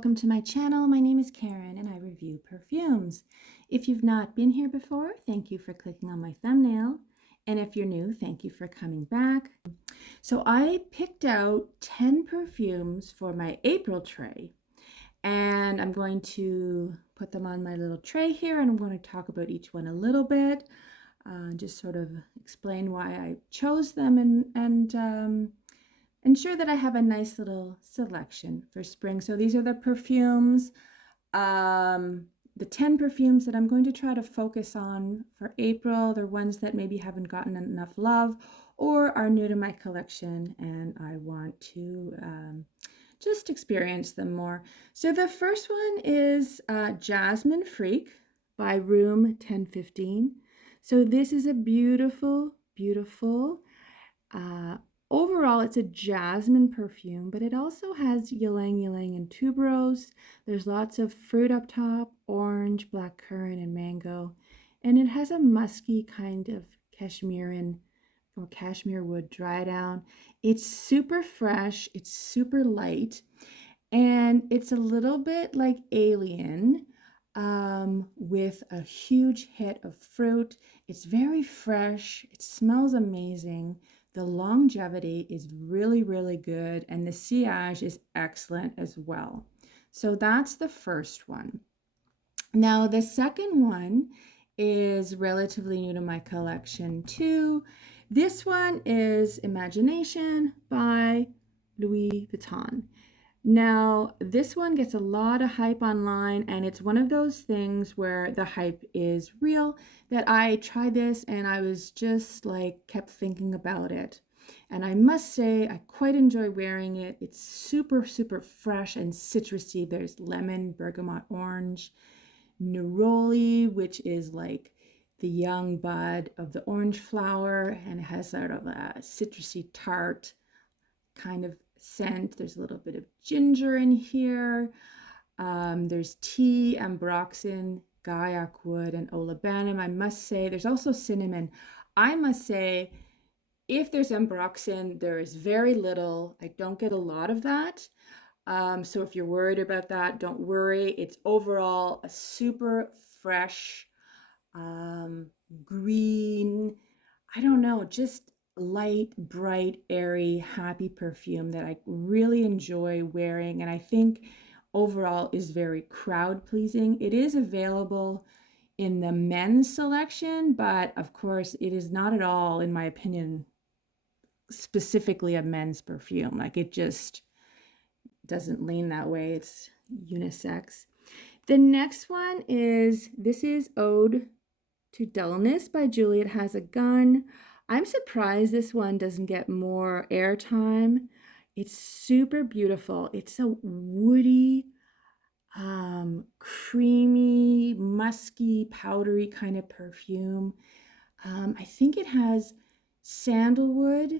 welcome to my channel. My name is Karen and I review perfumes. If you've not been here before, thank you for clicking on my thumbnail. And if you're new, thank you for coming back. So I picked out 10 perfumes for my April tray. And I'm going to put them on my little tray here and I'm going to talk about each one a little bit. Just sort of explain why I chose them and ensure that I have a nice little selection for spring. So these are the perfumes, the 10 perfumes that I'm going to try to focus on for April. They're ones that maybe haven't gotten enough love or are new to my collection and I want to just experience them more. So the first one is Jasmine Freak by Room 1015. So this is a beautiful, beautiful, overall, it's a jasmine perfume, but it also has ylang ylang and tuberose. There's lots of fruit up top, orange, blackcurrant, and mango. And it has a musky kind of cashmere or cashmere wood dry down. It's super fresh, it's super light, and it's a little bit like Alien with a huge hit of fruit. It's very fresh, it smells amazing. The longevity is really, really good, and the sillage is excellent as well. So that's the first one. Now, the second one is relatively new to my collection too. This one is Imagination by Louis Vuitton. Now, this one gets a lot of hype online, and it's one of those things where the hype is real, that I tried this and I was just like kept thinking about it. And I must say, I quite enjoy wearing it. It's super, super fresh and citrusy. There's lemon, bergamot, orange, neroli, which is like the young bud of the orange flower, and it has sort of a citrusy tart kind of scent. There's a little bit of ginger in here. There's tea, ambroxan, guaiac wood, and olibanum. I must say, there's also cinnamon. I must say, if there's ambroxan, there is very little. I don't get a lot of that. So if you're worried about that, don't worry. It's overall a super fresh, green, I don't know, just light, bright, airy, happy perfume that I really enjoy wearing, and I think overall is very crowd pleasing. It is available in the men's selection, but of course it is not at all, in my opinion, specifically a men's perfume. Like, it just doesn't lean that way. It's unisex. The next one is Ode To Dullness by Juliette Has A Gun. I'm surprised this one doesn't get more airtime. It's super beautiful. It's a woody, creamy, musky, powdery kind of perfume. I think it has sandalwood.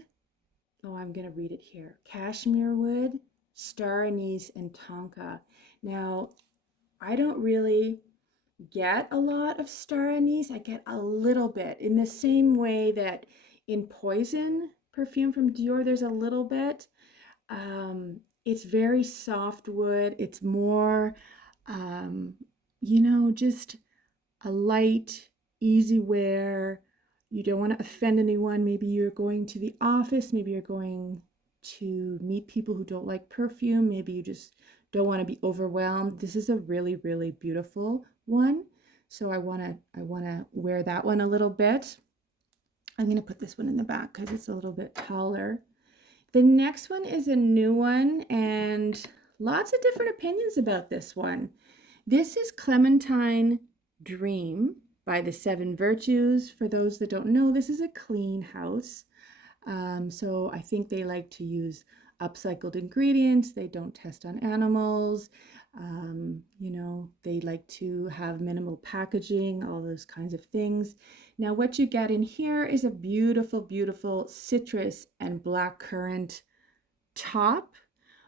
Oh, I'm going to read it here. Cashmere wood, star anise, and tonka. Now, I don't really get a lot of star anise. I get a little bit, in the same way that in Poison perfume from Dior, there's a little bit. It's very soft wood. It's more, just a light, easy wear. You don't want to offend anyone. Maybe you're going to the office. Maybe you're going to meet people who don't like perfume. Maybe you just don't want to be overwhelmed. This is a really, really beautiful one. So I want to wear that one a little bit. I'm going to put this one in the back because it's a little bit taller. The next one is a new one, and lots of different opinions about this one. This is Clementine Dream by the Seven Virtues. For those that don't know, this is a clean house. So I think they like to use upcycled ingredients. They don't test on animals. They like to have minimal packaging, all those kinds of things. Now, what you get in here is a beautiful, beautiful citrus and blackcurrant top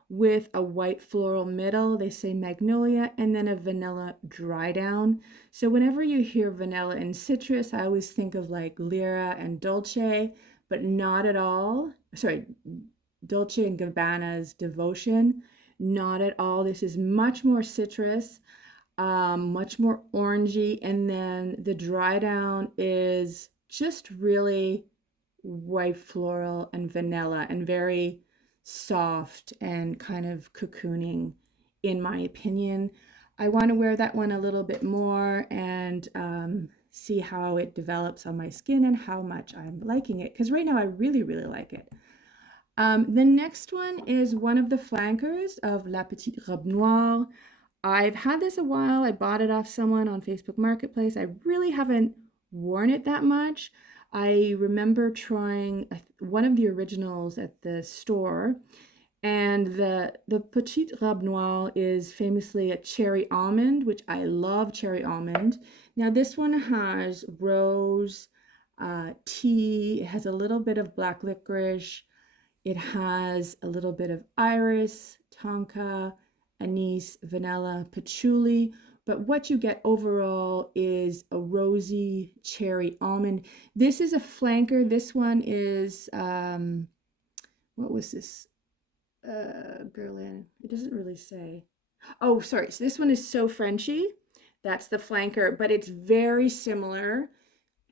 with a white floral middle. They say magnolia, and then a vanilla dry down. So whenever you hear vanilla and citrus, I always think of like Lyra and Dolce, but not at all. Sorry, Dolce and Gabbana's Devotion. Not at all. This is much more citrus, much more orangey, and then the dry down is just really white floral and vanilla and very soft and kind of cocooning, in my opinion. I want to wear that one a little bit more and see how it develops on my skin and how much I'm liking it, because right now I really, really like it. The next one is one of the flankers of La Petite Robe Noire. I've had this a while. I bought it off someone on Facebook Marketplace. I really haven't worn it that much. I remember trying one of the originals at the store, and the Petite Robe Noire is famously a cherry almond, which I love cherry almond. Now this one has rose, tea, it has a little bit of black licorice, it has a little bit of iris, tonka, anise, vanilla, patchouli, but what you get overall is a rosy cherry almond. This is a flanker. This one is, what was this? Guerlain. It doesn't really say. Oh, sorry. So this one is So Frenchy. That's the flanker, but it's very similar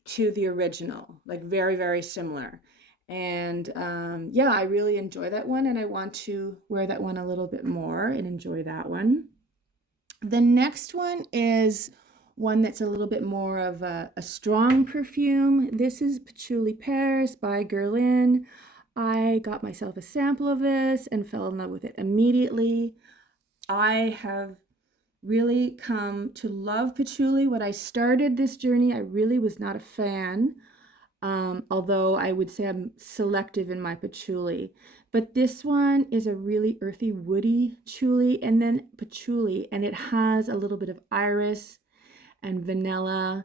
to the original, like very, very similar. And yeah, I really enjoy that one, and I want to wear that one a little bit more and enjoy that one. The next one is one that's a little bit more of a strong perfume. This is Patchouli Paris by Guerlain. I got myself a sample of this and fell in love with it immediately. I have really come to love patchouli. When I started this journey, I really was not a fan, although I would say I'm selective in my patchouli. But this one is a really earthy, woody patchouli, and then patchouli, and it has a little bit of iris and vanilla,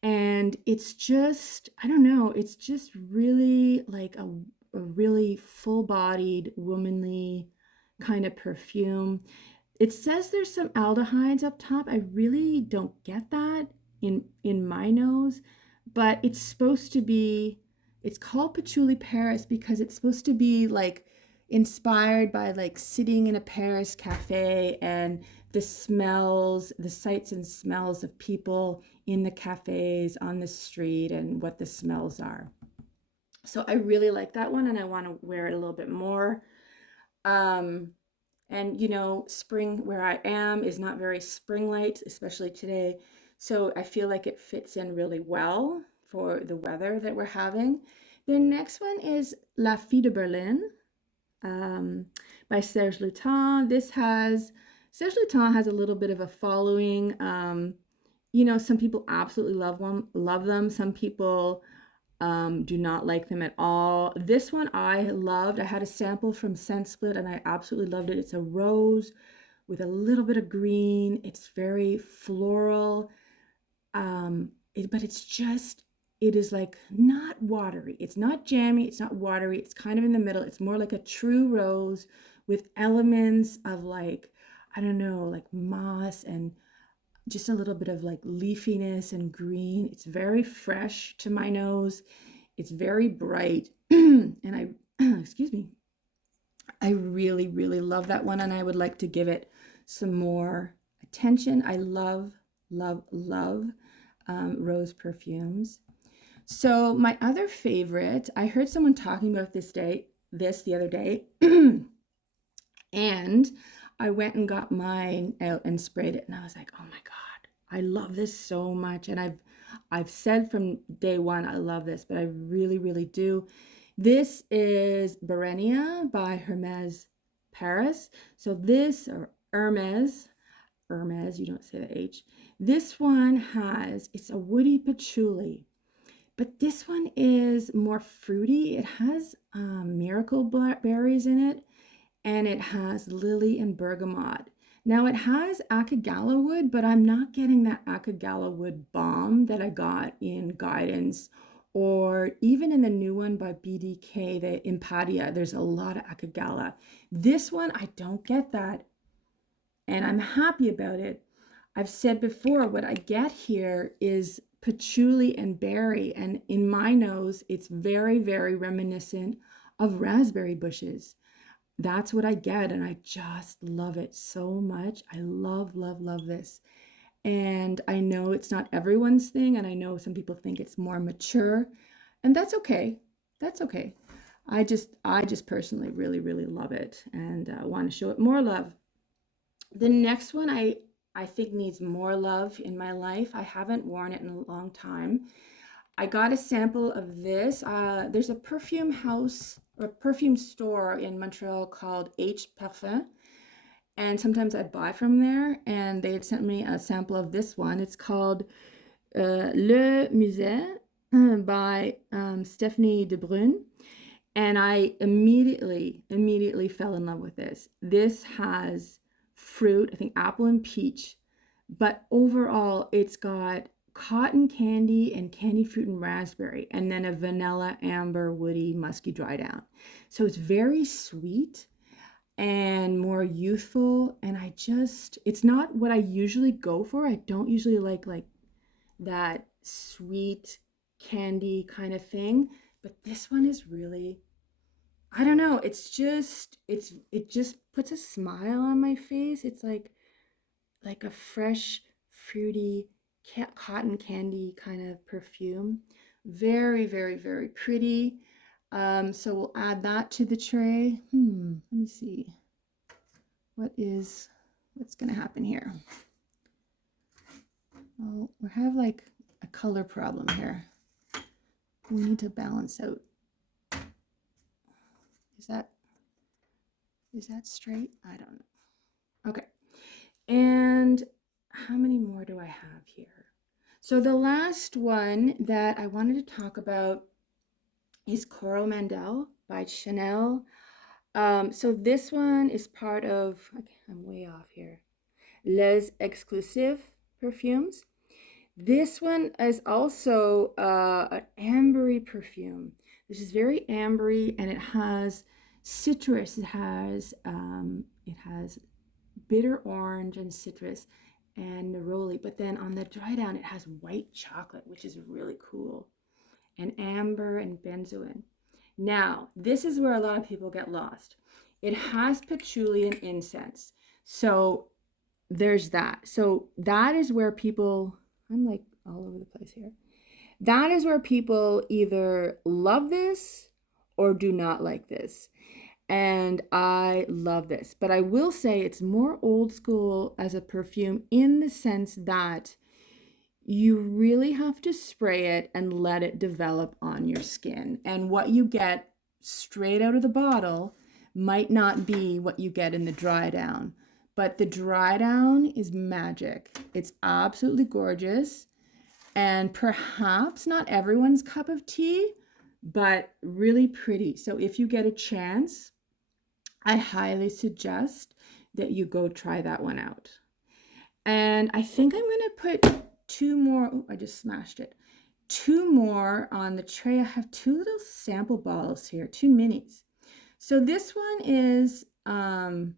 and it's just, I don't know, it's just really like a really full-bodied, womanly kind of perfume. It says there's some aldehydes up top. I really don't get that in my nose, but it's supposed to be, it's called Patchouli Paris because it's supposed to be like inspired by like sitting in a Paris cafe and the smells, the sights and smells of people in the cafes on the street and what the smells are. So I really like that one and I want to wear it a little bit more. And you know, spring where I am is not very spring light, especially today. So I feel like it fits in really well for the weather that we're having. The next one is La Fille de Berlin by Serge Lutens. Serge Lutens has a little bit of a following. You know, some people absolutely love them. Some people do not like them at all. This one I loved. I had a sample from Scent Split and I absolutely loved it. It's a rose with a little bit of green. It's very floral, but it's just, it is like not watery. It's not jammy. It's not watery. It's kind of in the middle. It's more like a true rose with elements of like, I don't know, like moss and just a little bit of like leafiness and green. It's very fresh to my nose. It's very bright. And I, excuse me, I really, really love that one. And I would like to give it some more attention. I love, love, love rose perfumes. So my other favorite, I heard someone talking about this the other day, and I went and got mine out and sprayed it, and I was like, oh my God, I love this so much. And I've said from day one, I love this, but I really, really do. This is Barénia by Hermès Paris. So this, or Hermès, you don't say the H. This one it's a woody patchouli, but this one is more fruity. It has miracle berries in it, and it has lily and bergamot. Now it has akagala wood, but I'm not getting that akagala wood balm that I got in Guidance, or even in the new one by BDK, the Impadia. There's a lot of akagala. This one, I don't get that, and I'm happy about it. I've said before, what I get here is patchouli and berry, and in my nose, it's very, very reminiscent of raspberry bushes. that's what I get, and I just love it so much. I love, love, love this. And I know it's not everyone's thing, and I know some people think it's more mature, and that's okay. That's okay. I just personally really, really love it, and want to show it more love. The next one I think needs more love in my life. I haven't worn it in a long time. I got a sample of this. There's a perfume house or perfume store in Montreal called H Parfum, and sometimes I buy from there. And they had sent me a sample of this one. It's called Le Musset by Stéphanie de Bruijn. And I immediately fell in love with this. This has fruit, I think apple and peach, but overall it's got cotton candy and candy fruit and raspberry, and then a vanilla, amber, woody, musky dry down. So it's very sweet and more youthful. And it's not what I usually go for. I don't usually like that sweet candy kind of thing. But this one is really, I don't know, it just puts a smile on my face. It's like a fresh, fruity cotton candy kind of perfume. Very, very, very pretty. So we'll add that to the tray. Let me see. What's gonna happen here? Oh, we have like a color problem here. We need to balance out. Is that straight? I don't know. Okay. And how many more do I have here? So the last one that I wanted to talk about is Coromandel by Chanel. So this one is part of, okay, I'm way off here, Les Exclusives Perfumes. This one is also an ambery perfume. This is very ambery, and it has citrus. It has bitter orange and citrus and neroli, but then on the dry down it has white chocolate, which is really cool, and amber and benzoin. Now, this is where a lot of people get lost. It has patchouli and incense. So there's that. So that is where people, I'm like all over the place here. That is where people either love this or do not like this. And I love this. But I will say it's more old school as a perfume in the sense that you really have to spray it and let it develop on your skin. And what you get straight out of the bottle might not be what you get in the dry down. But the dry down is magic. It's absolutely gorgeous. And perhaps not everyone's cup of tea, but really pretty. So if you get a chance, I highly suggest that you go try that one out. And I think I'm going to put two more. Oh, I just smashed it. Two more on the tray. I have two little sample bottles here, two minis. So this one is BDK.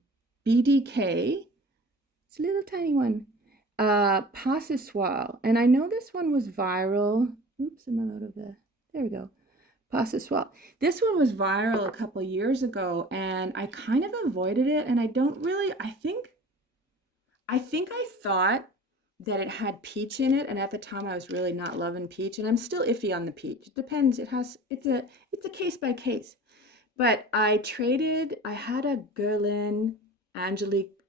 It's a little tiny one. Passesoir. And I know this one was viral. Oops, I'm out of the, there we go. Passesoir. This one was viral a couple years ago, and I kind of avoided it, and I don't really, I think I thought that it had peach in it, and at the time I was really not loving peach, and I'm still iffy on the peach. It depends. It's a case by case. But I had a Guerlain Angelique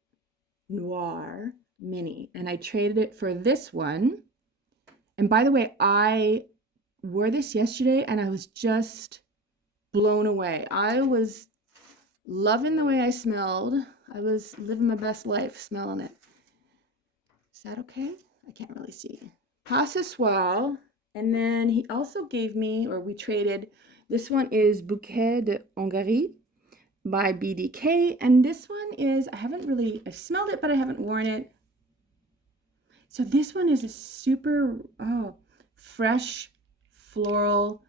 Noire mini, and I traded it for this one. And by the way, I wore this yesterday and I was just blown away. I was loving the way I smelled. I was living my best life smelling it. Is that okay? I can't really see. Passesoir. And then he also gave me, or we traded, this one is Bouquet de Hongrie by BDK. And this one is, I've smelled it, but I haven't worn it. So this one is a super fresh, floral,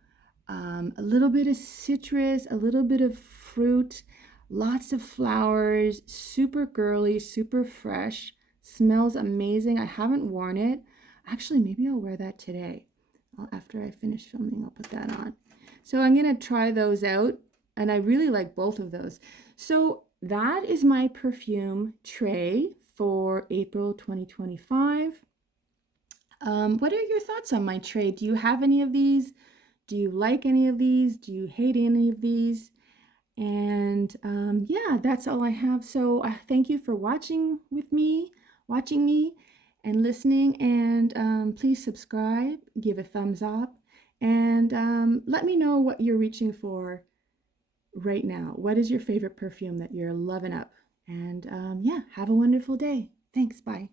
a little bit of citrus, a little bit of fruit, lots of flowers, super girly, super fresh, smells amazing. I haven't worn it. Actually, maybe I'll wear that today. After I finish filming, I'll put that on. So I'm going to try those out. And I really like both of those. So that is my perfume tray for April 2025. What are your thoughts on my tray? Do you have any of these? Do you like any of these? Do you hate any of these? And yeah, that's all I have. So thank you for watching me, and listening. And please subscribe, give a thumbs up, and let me know what you're reaching for right now. What is your favorite perfume that you're loving up? And yeah, have a wonderful day. Thanks. Bye.